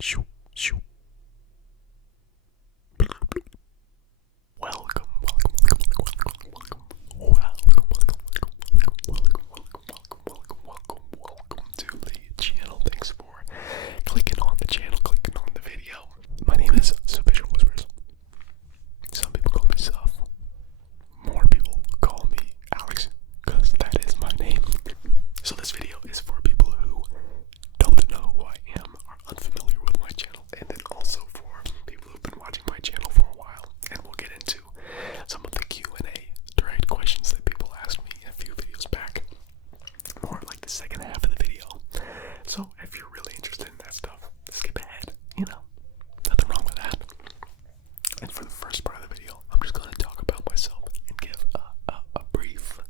Shoo, shoo. Welcome to the channel. Thanks for clicking on the channel, clicking on the video. My name is Sufficient Whispers. Some people call me Suff. More people call me Alex, because that is my name. So this video is for people who don't know who I am, are unfamiliar with my channel, and then also for people who've been watching my channel for a while. And we'll get into some of the Q&A direct questions that people asked me a few videos back, more like the second half of the video. So if you're really interested in that stuff, skip ahead, nothing wrong with that. And for the first part of the video, I'm just going to talk about myself and give a brief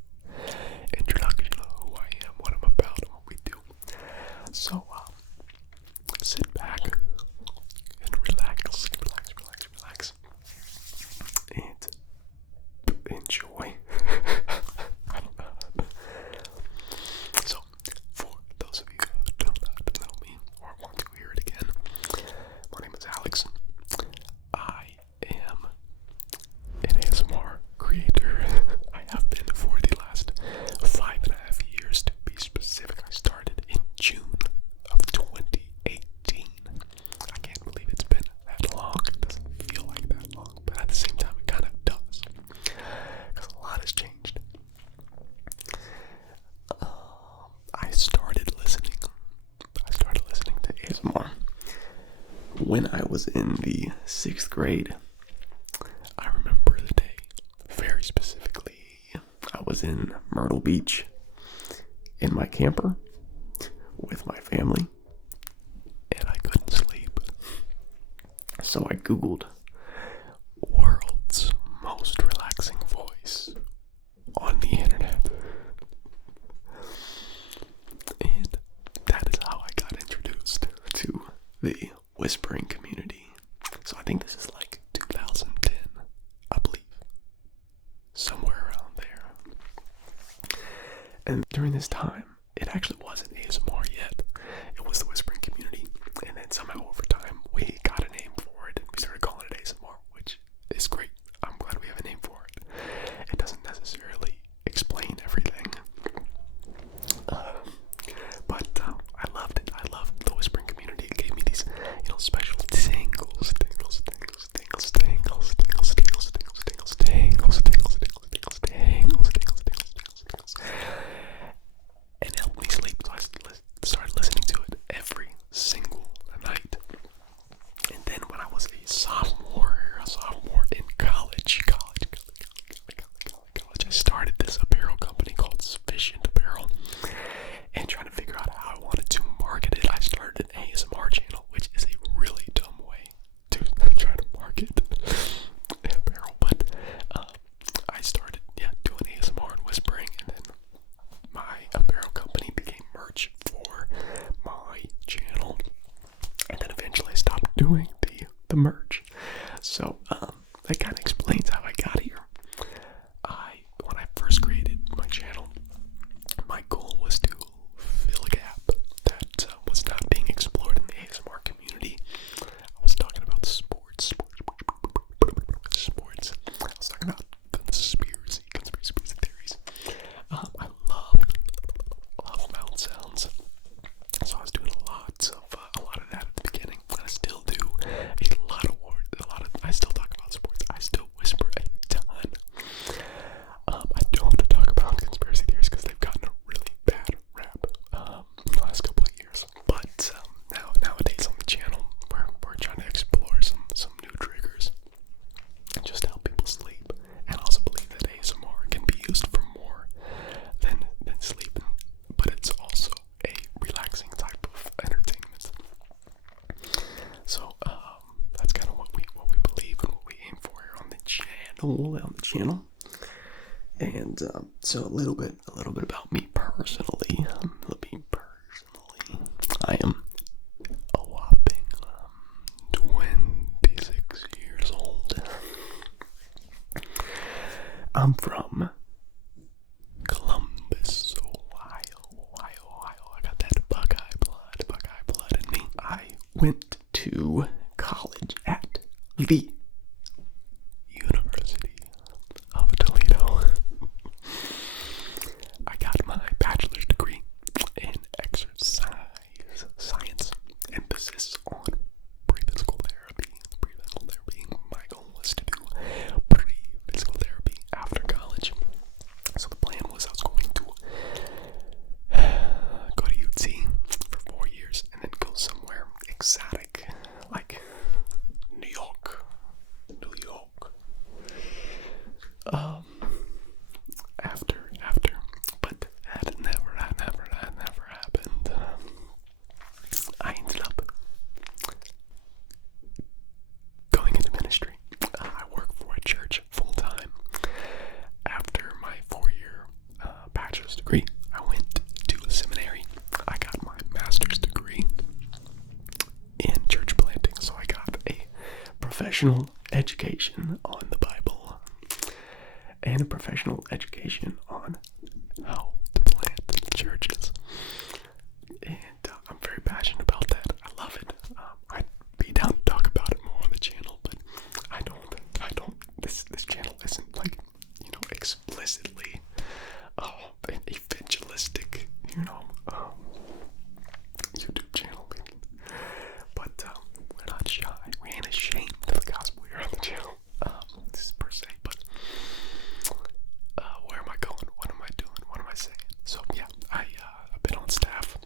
introduction of who I am, what I'm about, and what we do. So sit back and relax, and enjoy. I don't know. So, for those of you who do not know me or want to hear it again, my name is Alex. I am an ASMR creator. I have been for the last 5.5 years, to be specific. I started in June of 2018. I can't believe it's been that long. It doesn't feel like that long, but at the same time it kind of does, because a lot has changed. I started listening to ASMR when I was in the 6th grade. I remember the day very specifically. I was in Myrtle Beach in my camper with my family, and I couldn't sleep. So I Googled world's most relaxing voice on the internet. And that is how I got introduced to the whispering community. So I think this is like 2010, I believe. Somewhere around there. And during this time, it actually wasn't ASMR yet. It was the whispering community. And then somehow over time, we got a name for it, and we started calling it ASMR, which is great. I'm glad we have a name for it. It doesn't necessarily explain everything. But I loved it. I loved the whispering community. It gave me these, special tingles. And helped me sleep. So I started listening to it every single night. And then when I was a sophomore in college, I started this apparel company called Sufficient Apparel. And trying to figure out how I wanted to market it, I started an ASMR channel, which is a really dumb way to try to market apparel. But I started, doing ASMR and whispering, and then my apparel company became merch for my channel. And then eventually I stopped doing the merch. So that kind of explains how I got here. When I first created my channel, my goal was to fill a gap that was not being explored in the ASMR community. I was talking about sports. I was talking about conspiracy theories. I love mouth sounds. So I was doing a lot of that at the beginning. And I still do a lot of words. I still talk about sports. I still whisper a ton. I don't talk about conspiracy theories because they've gotten a really bad rap in the last couple of years. But nowadays on the channel, we're trying to explore some new triggers and just help people sleep. And I also believe that ASMR can be used for more than sleeping, but it's also a relaxing type of entertainment. So that's kind of what we believe and what we aim for here on the channel. And so a little bit about me personally. I am a whopping 26 years old. I'm from Columbus, Ohio. I got that Buckeye blood in me. I went to to college at the University of Toledo. I got my bachelor's degree in exercise science, emphasis on pre-physical therapy. Pre-physical therapy. My goal was to do pre-physical therapy after college. So the plan was I was going to go to UT for 4 years and then go somewhere exotic, like New York. But that never happened. I ended up going into ministry. I work for a church full time. After my 4-year bachelor's degree, I went to a seminary. I got my master's degree in church planting, so I got a professional education on the Bible and a professional education on how to plant churches. And I'm very passionate about that. I love it. I'd be down to talk about it more on the channel, but I don't. This channel isn't like, explicitly an evangelistic, YouTube channel. But we're not shy. We ain't ashamed of the gospel here on the channel. This is per se, but where am I going? What am I doing? What am I saying? So yeah, I've been on staff.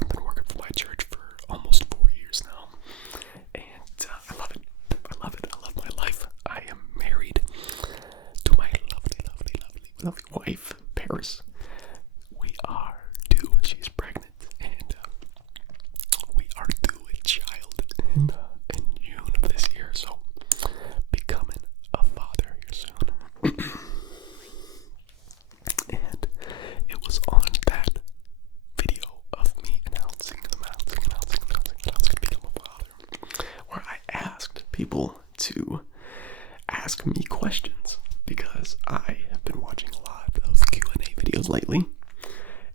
I've been working for my church for almost 4 years now, and I love it. I love my life. I am married to my lovely wife, Paris. We are due. She's pregnant, and we are due a child in June of this year. So becoming a father here soon. And it was on that video of me announcing to become a father, where I asked people to ask me questions, because I have been watching a lot of Q&A videos lately,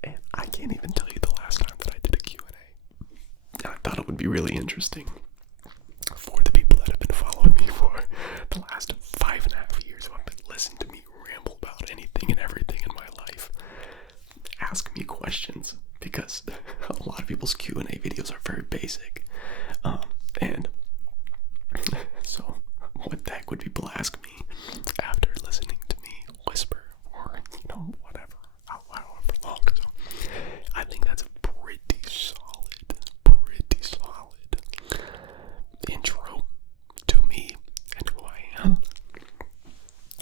and I can't even tell you the last time that I did a Q&A. I thought it would be really interesting for the people that have been following me for the last 5.5 years, who have been listening to me ramble about anything and everything in my life. Ask me questions, because a lot of people's Q&A videos are very basic, and so what the heck would people ask me after listening to me whisper for, whatever, however long? So I think that's a pretty solid intro to me and who I am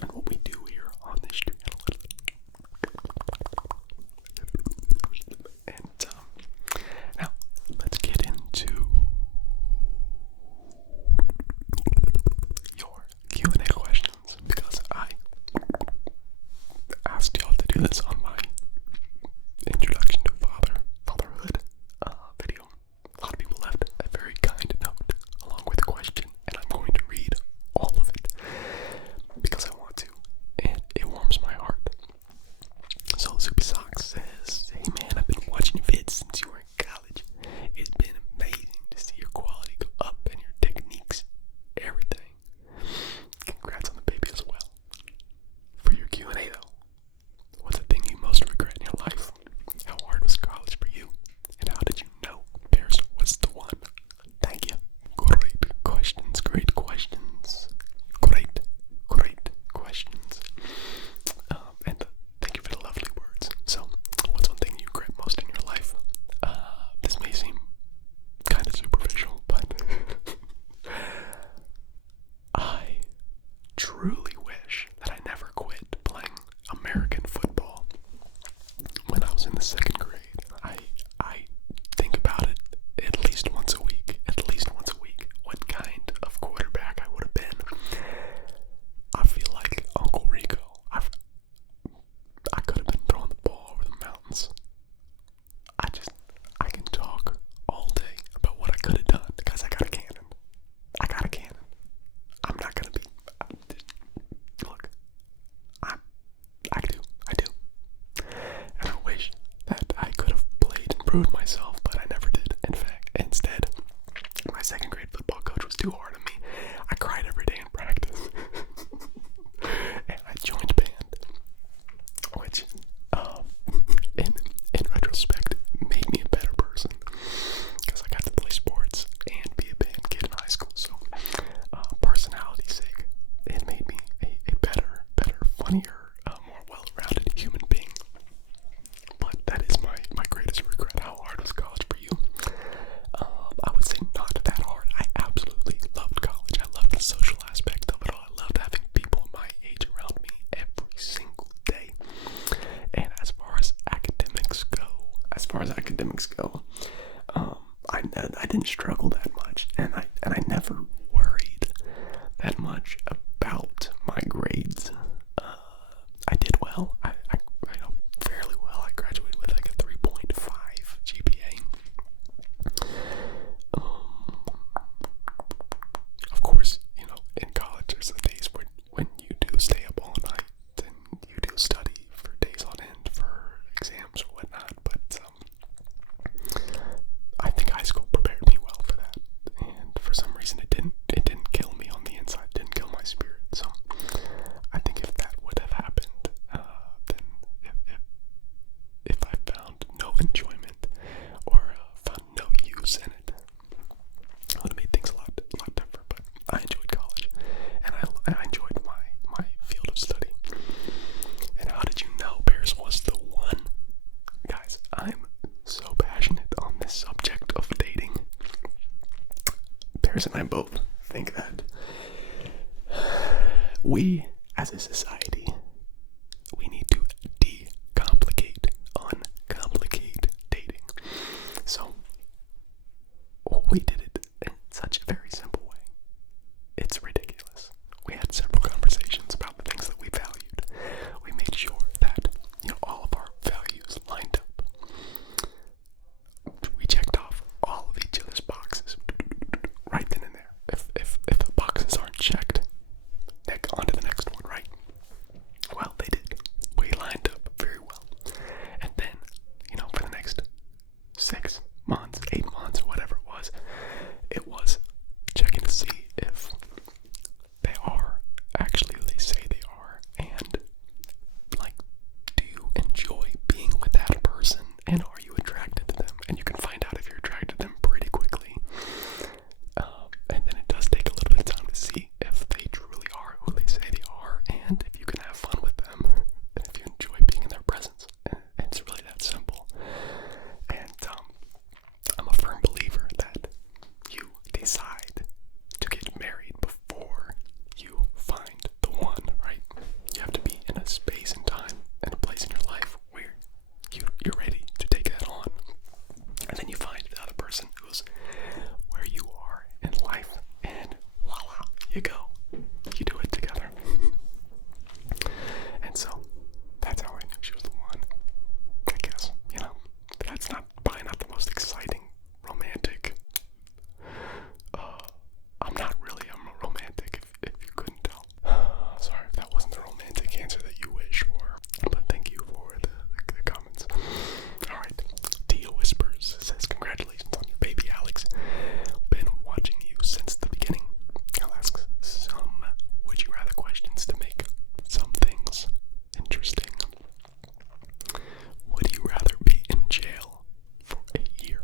and what we do here on this channel. And now let's get into your Q&A questions, because I asked y'all to do this on my introduction to fatherhood video. A lot of people left a very kind note along with a question, and I'm going to read all of it because I want to, and it warms my heart. So Soupy Socks says, "Hey man, I've been watching your vids since you were in college. It's been amazing to see your quality go up and your techniques, everything. Congrats on the baby as well." For your Q&A though, what's the thing you most regret in your life? How hard was college for you? And how did you know Paris was the one? Thank you. Great questions. Great questions. And thank you for the lovely words. So, what's one thing you regret most in your life? This may seem kind of superficial, but I truly wish that I never quit playing American football when I was in the 2nd grade. I think about it at least once a week. What kind of quarterback I would have been. I feel like Uncle Rico. I could have been throwing the ball over the mountains. I can talk all day about what I could have done, because I got a cannon. I'm not gonna be second grade football coach was too hard on me. I cried every day in practice. And I joined band, which, in retrospect, made me a better person, because I got to play sports and be a band kid in high school. So, personality's sake, it made me a better, funnier, more well-rounded human being. But that is my greatest regret. How hard was college for you? I would say not that hard. I absolutely loved college. I loved the social aspect of it all. I loved having people my age around me every single day. And as far as academics go, I didn't struggle that much, and I never worried that much about my grades. I did well. I fairly well. I graduated with like a 3.5 GPA. Of course, in college there's the days when you do stay up all night and you do study for days on end for exams or whatnot, but I think high school prepared me well for that, and for some reason it didn't kill me on the inside, didn't kill my spirit. So I think if that would have happened, then if I found no enjoyment or found no use in it, it would have made things a lot different. But I enjoyed college, and I enjoyed my field of study. And how did you know Paris was the one? Guys, I'm so passionate on this subject of dating. Paris and I both think that we, as a society, we need to decomplicate, uncomplicate dating. So, we did it in such a very simple way. It's ridiculous. We had several conversations about the things that we valued. We made sure that, all of our values lined up. We checked off all of each other's boxes right then and there. If the boxes aren't checked, on to the next one, right? Well, they did. We lined up very well. And then, for the next 6 months, 8 months, or whatever it was checking to see if they are actually who they say they are, and do you enjoy being with that person, and are you attracted to them? And you can find out if you're attracted to them pretty quickly. And then it does take a little bit of time to see if they truly are who they say they are, and if you can have fun with them, and if you enjoy being in their presence. And it's really that simple. And I'm a firm believer that you decide to get married before you find the one, right? You have to be in a space and time and a place in your life where you're ready to take that on. And then you find the other person who's where you are in life, and voila, you go. You do it together. And so, that's how I knew she was the one. I guess, that's probably not the most exciting, romantic. I'm not really a romantic, if you couldn't tell. Sorry if that wasn't the romantic answer that you wish for, but thank you for the comments. Alright, Tia Whispers says, congratulations on your baby, Alex. Been watching you since the beginning. I'll ask some would you rather questions to make some things interesting. Would you rather be in jail for a year,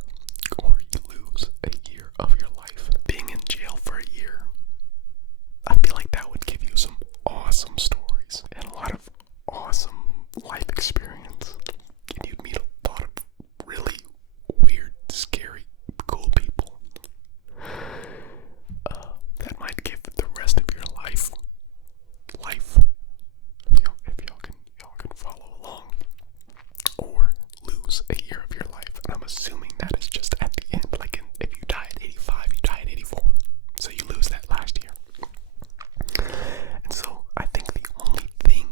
or you lose a year of your life? Being in jail for a year, I feel like that would give you some awesome stories and a lot of awesome life experience, and you'd meet a lot of really weird, scary, cool people that might give the rest of your life if y'all can follow along, or lose a year of your life. And I'm assuming that is just at the end, if you die at 85, you die at 84, so you lose that last year. And so I think the only thing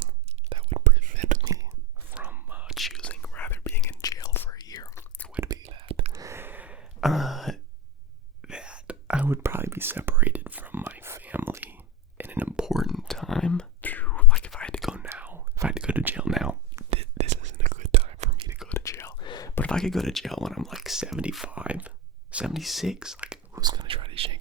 that would prevent me from choosing rather being in jail for a year would be that I would probably be separated from my family in an important time. Like if I had to go to jail now, this isn't a good time for me to go to jail. But if I could go to jail when I'm like 75, 76, who's gonna try to shame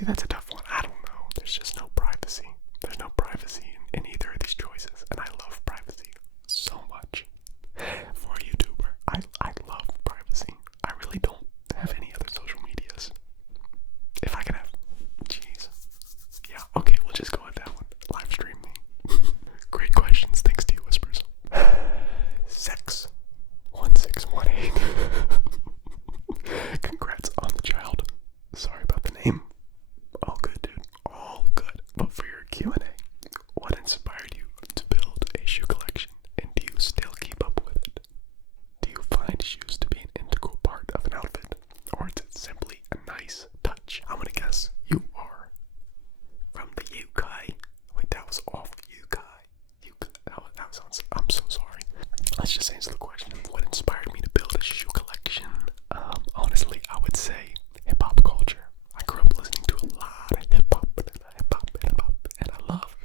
See, that's a tough one. I don't know. There's just no privacy. There's no privacy in either of these choices, and I love privacy so much. For a YouTuber, I love privacy. I really don't have any other social medias. If I could have, jeez. Yeah, okay, we'll just go with that one. Live stream me. Great questions. Thanks to you, Whispers. Sex 1618. Congrats on the child. Sorry about the name. All good, dude. All good. But for your Q&A, what inspired you to build a shoe collection, and do you still keep up with it? Do you find shoes to be an integral part of an outfit, or is it simply a nice touch? I'm gonna guess you are from the UK. Wait, that was awful. UK. That sounds. I'm so sorry. Let's just answer the question. What inspired me to build a shoe collection? Honestly, I would say hip hop culture. I grew up listening to a lot of hip hop, and I love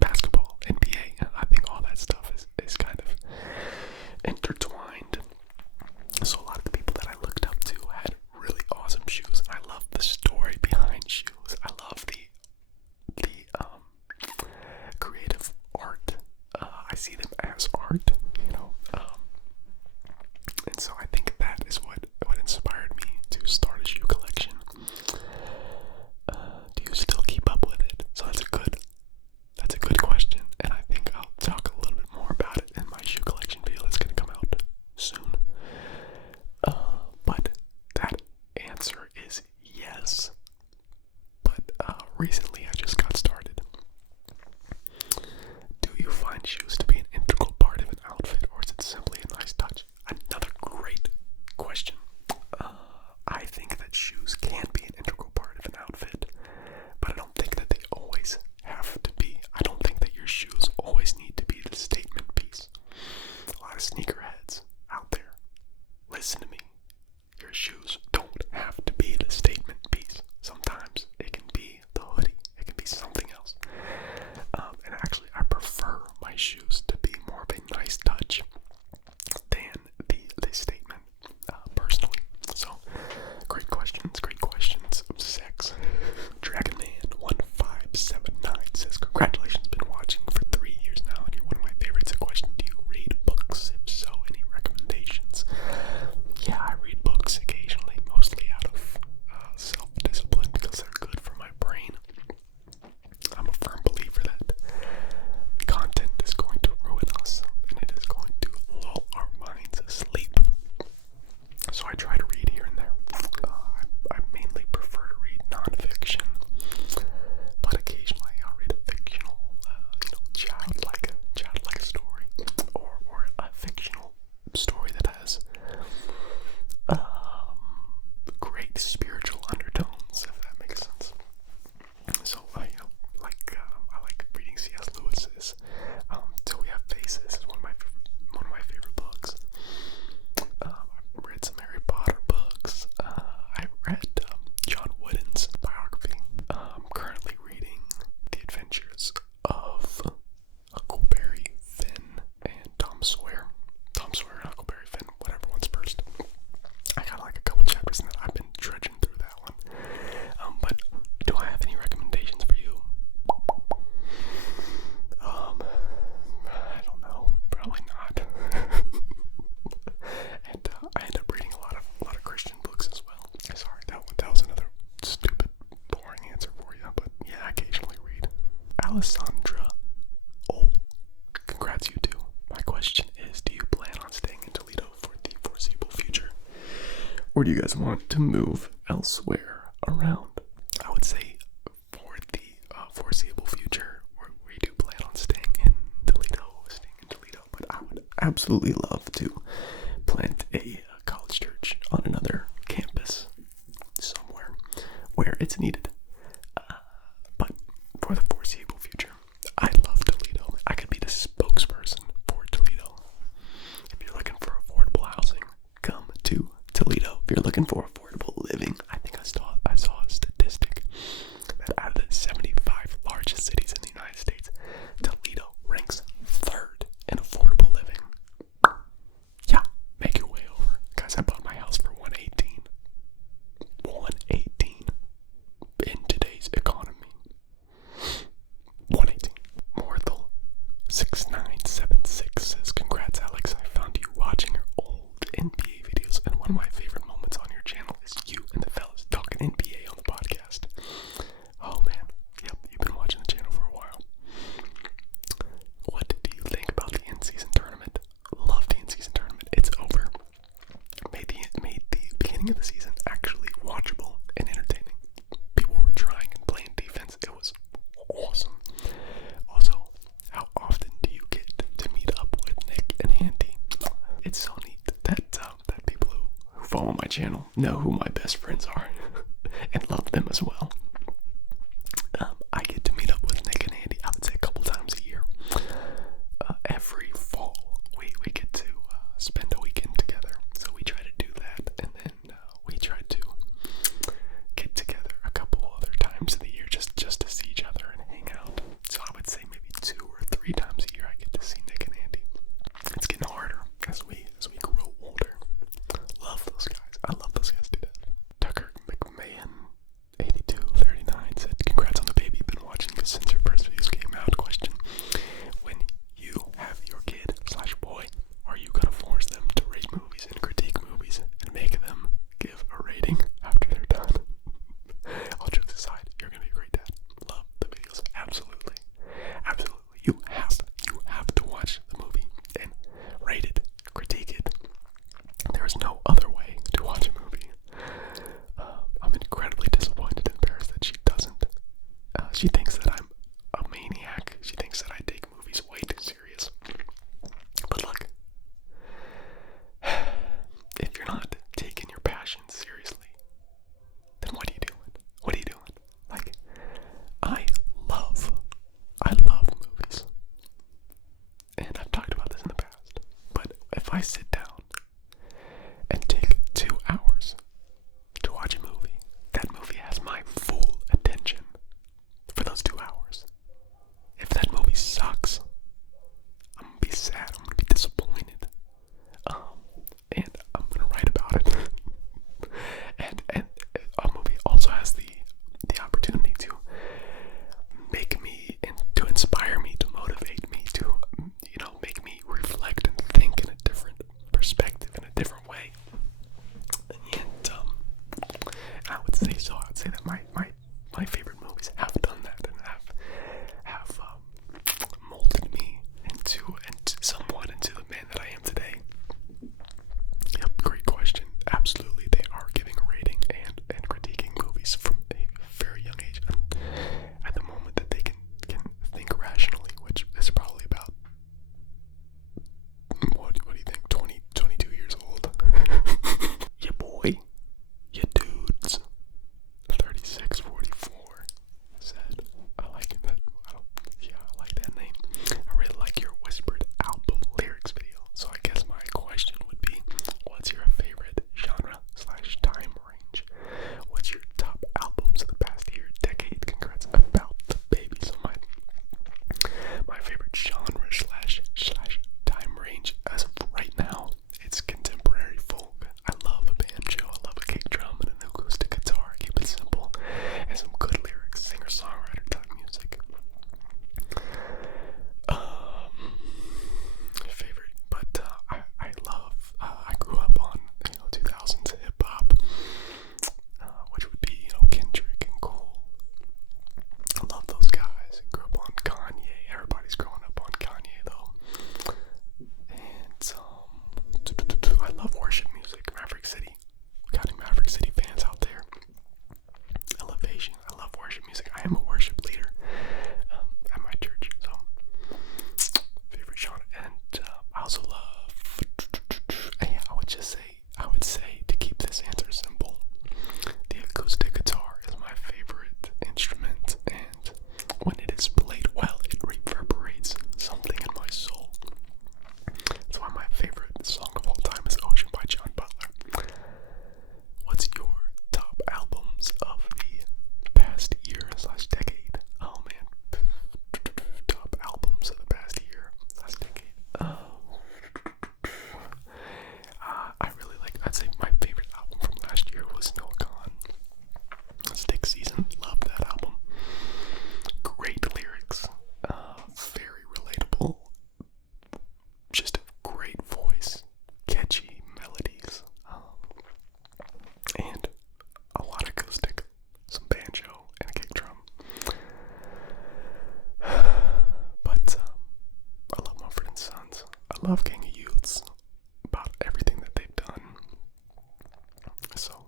basketball, NBA, and I think all that stuff is kind of intertwined. So a lot of the people that I looked up to had really awesome shoes. I love the story behind shoes. I love the creative art. I see them as art, you know. And so I think that is what inspired me to start a shoe collection. Do you still keep up with it? So that's a good question, and I think I'll talk a little bit more about it in my shoe collection video that's going to come out soon. But that answer is yes. But recently I just got started. Do you find shoes to be an integral part of an outfit, or is it simply a nice touch? Another great question. I think that shoes can be an integral part of an outfit, but I don't think that they always have to be. I don't think that your shoes always need to be the statement piece. A lot of sneakerheads out there, listen to me. Your shoes don't have to be the statement piece. Sometimes it can be the hoodie. It can be something else. And actually, I prefer my shoes to be more of a nice touch than the statement, personally. So, great questions. Sex. Dragonman1579 says, congratulations, been watching for 3 years now, and you're one of my favorites. A question, do you read books? If so, any recommendations? Yeah, I read books occasionally, mostly out of self-discipline, because they're good for my brain. I'm a firm believer that content is going to ruin us, and it is going to lull our minds asleep. So I try to read here and there. I mainly prefer to read nonfiction, but occasionally I'll read a fictional, childlike story, or a fictional story that has great spiritual undertones, if that makes sense. So I like reading C.S. Lewis's Till We Have Faces. Is one of my favorite books. I've read some Harry Potter books. I read John Wooden's biography. I'm currently reading The Adventures of Huckleberry Finn and Tom Sawyer. Tom Sawyer and Huckleberry Finn, whatever one's first. I got like a couple chapters in that. I've been trudging through that one. But do I have any recommendations for you? I don't know. Probably not. And I end up reading a lot of Christian books as well. Sorry, that was another stupid, boring answer for you. But yeah, I occasionally read. Alessandra, oh, congrats you too. My question is, do you plan on staying in Toledo for the foreseeable future, or do you guys want to move elsewhere around? I would say for the foreseeable future, we do plan on staying in Toledo, but I would absolutely love to plant a college church on another campus somewhere where it's needed. But for the foreseeable future, I love Toledo. I could be the spokesperson for Toledo. If you're looking for affordable housing, come to Toledo. If you're looking for affordable living, I think I saw a statistic that out of the 75 largest cities in the United States, Toledo ranks 3rd in affordable living. Yeah, make your way over. Guys, I bought my house for $118. $118 in today's season actually watchable and entertaining. People were trying and playing defense. It was awesome. Also, how often do you get to meet up with Nick and Andy? It's so neat that people who follow my channel know who my best friends are and love them as well. I get to meet up with Nick and Andy, I would say a couple times a year. Every fall, we get to spend a weekend together. So we try to do that, and then we try to get together a couple other times in the year just to see each other and hang out. So I would say maybe 2 or 3 times a year I get to see Nick and Andy. It's getting harder as we grow older. Love those guys. I love those guys to death. Tucker McMahon 8239 said, "Congrats on the baby. Been watching you since your first videos came out. Question: when you have your kid/boy, are you gonna force them to rate movies and critique movies and make them give a rating after they're done?" All jokes aside, you're gonna be a great dad. Love the videos. Absolutely. Absolutely. You have to watch the movie and rate it, critique it. There is no other way to watch a movie. I'm incredibly disappointed in Paris that she doesn't. She thinks that I'm a maniac. She thinks that I take movies way too serious. But look, if you're not taking your passion seriously, then what are you doing? What are you doing? Like, I love movies. And I've talked about this in the past. But if I sit down and take 2 hours to watch a movie, that movie has my full attention for those 2 hours. If that movie sucks, I'm gonna be sad, I'm gonna be disappointed. And I'm gonna write about it. and a movie also has the opportunity to make me and to inspire me, to motivate me, to make me reflect and think in a different perspective, in a different way. And I would say so. I would say that my favorite movies have done that and have molded me into somewhat into the man that I am today. Yep, great question. Absolutely, they are giving a rating and critiquing movies from a very young age, and at the moment that they can think rationally, which is probably about what do you think, 22 years old. Yeah, boy, yeah, dudes. 3644 said, I like that. I like that name. I really like your whispered album lyrics video. So I guess my question would be, what's your favorite genre/time range? What's your top albums of the past year, decade? Congrats about the baby. So my favorite genre/time range as of right now, it's contemporary folk. I love a banjo, I love a kick drum and an acoustic guitar. Keep it simple and some good lyrics, singer-songwriter type music. Favorite, but I love. I grew up on 2000s hip hop, which would be Kendrick and Cole. I love those guys. Grew up on Kanye. Everybody's growing up on Kanye though. And I love worship music. Maverick City. Got any Maverick City fans out there? Elevation. I love worship music. I am a worship leader at my church. So favorite genre, and I also love. I would say to keep this answer simple, the acoustic guitar is my favorite instrument, and when it is played well, it reverberates something in my soul. That's why my favorite song of all time is Ocean by John Butler. What's your top albums of the past year/decade? Oh man, top albums of the past year/decade. I'd say my favorite album from last year was Noah Kahn. Stick Season, love that album. Great lyrics, very relatable, just a great voice, catchy melodies, and a lot of acoustic, some banjo and a kick drum. But I love Mumford & Sons. I love King of Youths, about everything that they've done. So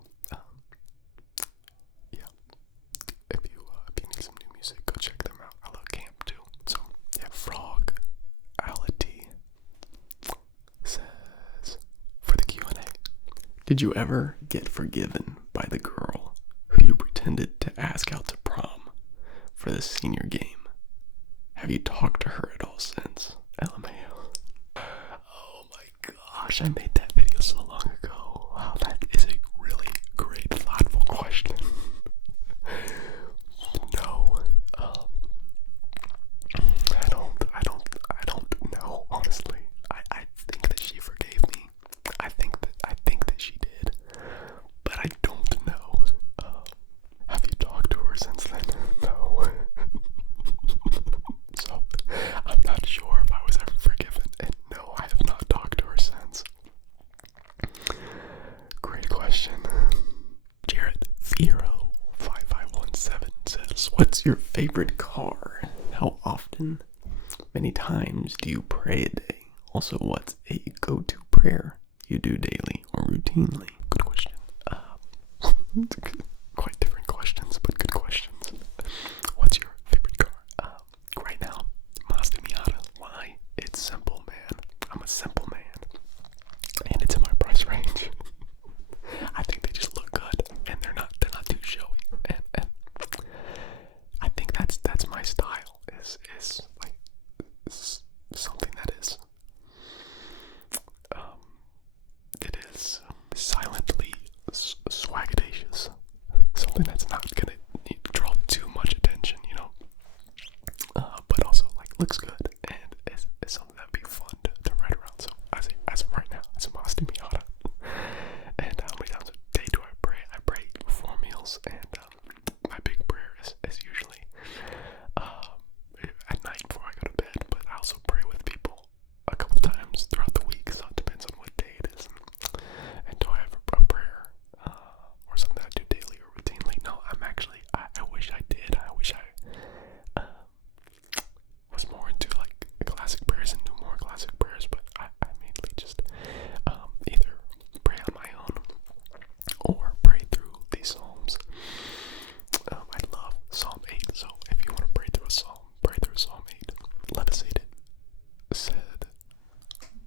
Did you ever get forgiven by the girl who you pretended to ask out to prom for the senior game? Have you talked to her at all since? LMAO. Oh my gosh, I made that video so long ago. Wow, that is a really great, thoughtful question. No, I don't know, honestly. I think that she forgave me. I think that she did, but I don't know. Have you talked to her since then? No. So, I'm not sure if I was ever forgiven, and no, I have not talked to her since. Great question. Jared Fiero 5517 says, what's your favorite car? How often? Many times do you pray a day? Also, what's a go-to prayer you do daily or routinely? Good question. Quite different questions, but good questions. What's your favorite car? Right now, Mazda Miata. Why? It's simple, man. I'm a simple man, and it's in my price range. I think they just look good, and they're not too showy, and I think that's my style. Is like something that is it is silently swagadacious, something that's not gonna draw too much attention, you know, but also like looks good and is something that'd be fun to ride around. So as of right now, it's a Mazda Miata. And how many times a day do I pray? I pray before meals, and my big prayer is usually at night before I go to bed, but I also pray with people a couple times throughout the week, so it depends on what day it is. And do I have a prayer or something that I do daily or routinely? No, I wish I did. I wish I was more into like classic prayers and knew more classic prayers, but I mainly just either pray on my own or pray through these psalms. I love Psalm 8, so if you want to pray through a psalm, pray through Psalm 8. Levisated said,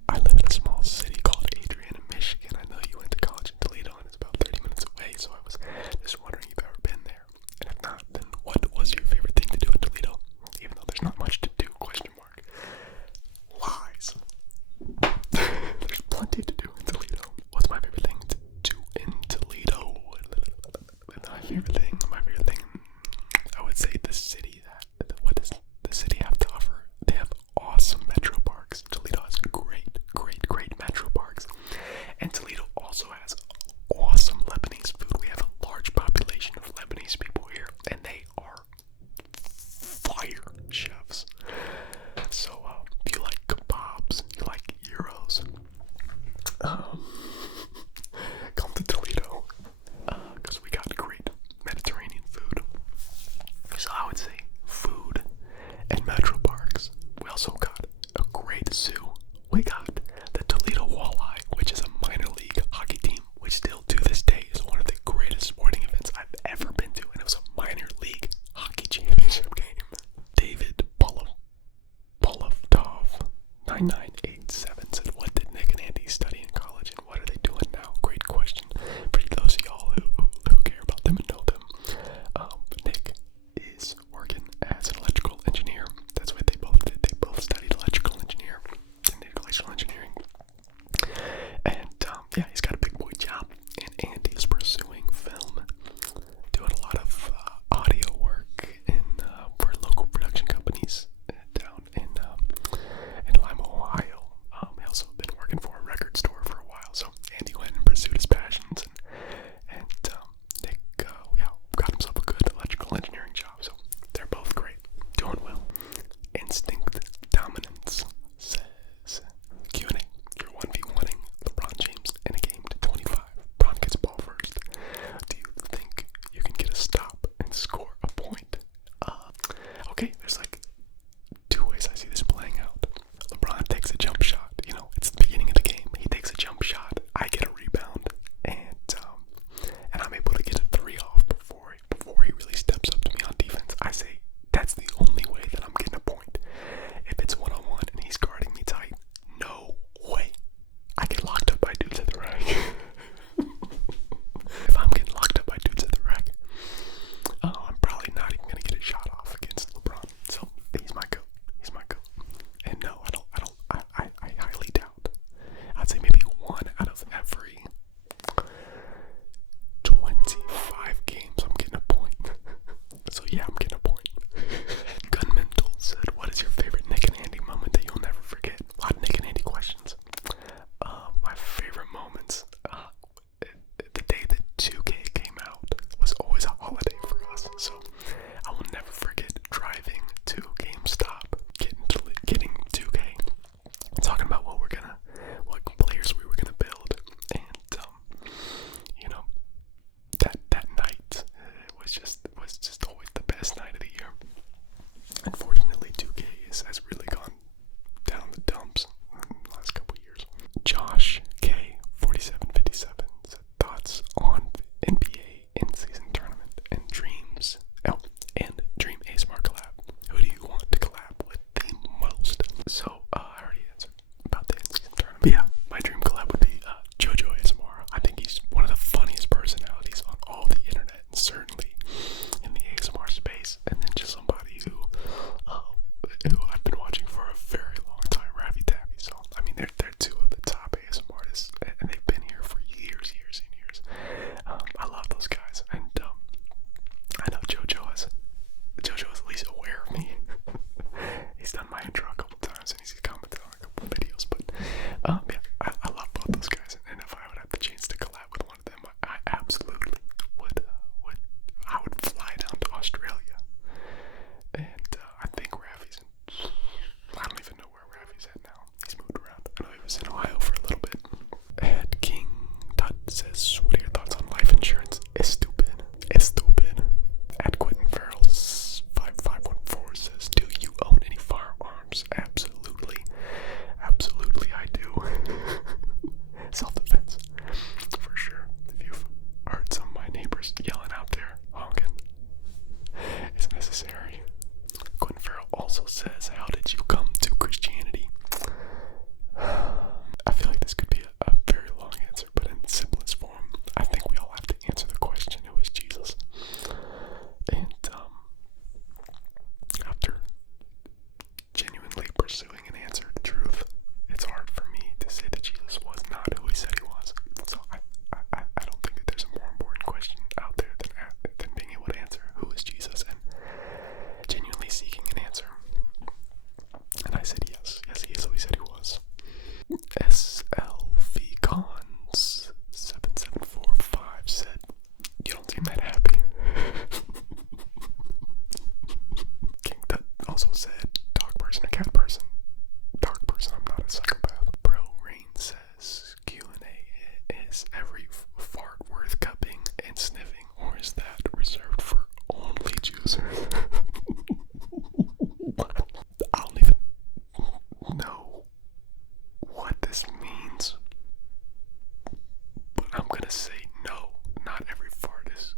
I live in a small city called Adrian in Michigan. I know you went to college in Toledo, and it's about 30 minutes away, so I was just wondering if you've ever been there. And if not, then what was your favorite thing to do in Toledo? Even though there's not much to do, question mark. Lies. There's plenty to do in Toledo. What's my favorite thing to do in Toledo? My favorite thing, I would say the city. What does the city have to offer? They have awesome metro parks. Toledo has great metro parks. And Toledo also has awesome Lebanese food. We have a large population of Lebanese people here, and they are fire chefs. So if you like kebabs, you like gyros, come to Toledo, because we got great Mediterranean food. So I would say food and metro parks. We also got a great zoo. We got the Toledo Walleye, which is a minor league hockey team, which still to this day is one of the greatest sporting events I've ever been to, and it was a minor league hockey championship game. David Polovtov 9987 said, what did Nick and Andy study in college, and what are they doing now? Great question. For those of y'all who care about them and know them, Nick is working as an electrical engineer. That's what they both did. They both studied electrical engineering. And yeah, he's got a big boy job. And Andy is pursuing film, doing a lot of audio work for local production companies down in Lima, Ohio. was just always the best night of the year. Unfortunately, 2K has really gone down the dumps in the last couple of years. Josh K 4757 said thoughts on the NBA in-season tournament and dreams. Oh, and Dream ASMR collab. Who do you want to collab with the most? So I already answered about the in-season tournament. But yeah, my dream collab would be JoJo ASMR. I think he's one of the funniest personalities on all the internet, and certainly in the ASMR space. And then just somebody who I've been watching for a very long time, Ravi Taffy. So I mean, they're two of the top ASMR artists, and they've been here for years and years. I love those guys, and I know JoJo is at least aware of me. He's done my intro a couple times, and he's commented on a couple videos. But yeah, I love both those guys, and if I would have the chance to collab with one of them, I absolutely would. I would fly down to Australia, and I think Ravi's in. I don't even know where Ravi's at now. He's moved around. I know he was in Ohio for a little bit. Ed King says, "What are your thoughts on life insurance? It's stupid. It's stupid." At Quentin Farrell's 5514 says, "Do you own any firearms?" Absolutely. Absolutely, I do. Self-defense, for sure. If you've heard some of my neighbors yelling out there, honking, it's necessary. Quentin Farrell also says, "How did you come to Christianity?" I feel like this could be a very long answer, but in simplest form, I think we all have to answer the question, who is Jesus? And after genuinely pursuing an answer to truth, it's hard for me to say that Jesus was not who he said he was. So I don't think that there's a more important question out there than being able to answer who is Jesus and genuinely seeking an answer. And I said yes. Yes, he is who he said he was. SLV Cons 7745 said, "You don't seem that happy." King Tut also said, "Dog person or cat person?" Dog person, I'm not a psychopath. Bro Rain says, "Q&A, is every fart worth cupping and sniffing, or is that reserved for only juicers?" I don't even know what this means, but I'm gonna say no. Not every fart is